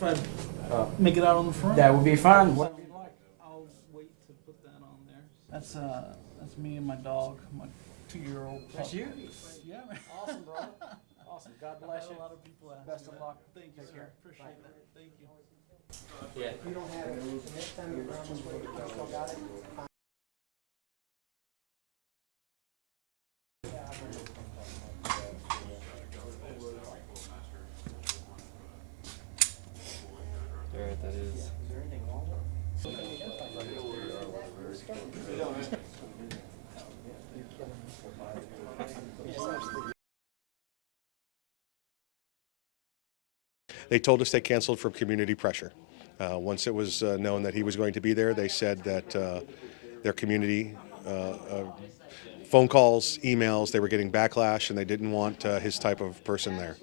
If I make it out on the front? That would be fine. I'll wait to put that on there. That's me and my dog, my 2-year-old. That's you? Yeah, man. Awesome, bro. Awesome. God bless you. A lot of people ask Best me of that. luck. Thank you, Take sir. care. Appreciate Bye. that. Thank you. Yeah. You don't have it. The next time you're around this way, you still got it. There, that is. They told us they canceled for community pressure. Once it was known that he was going to be there, they said that their community phone calls, emails, they were getting backlash, and they didn't want his type of person there.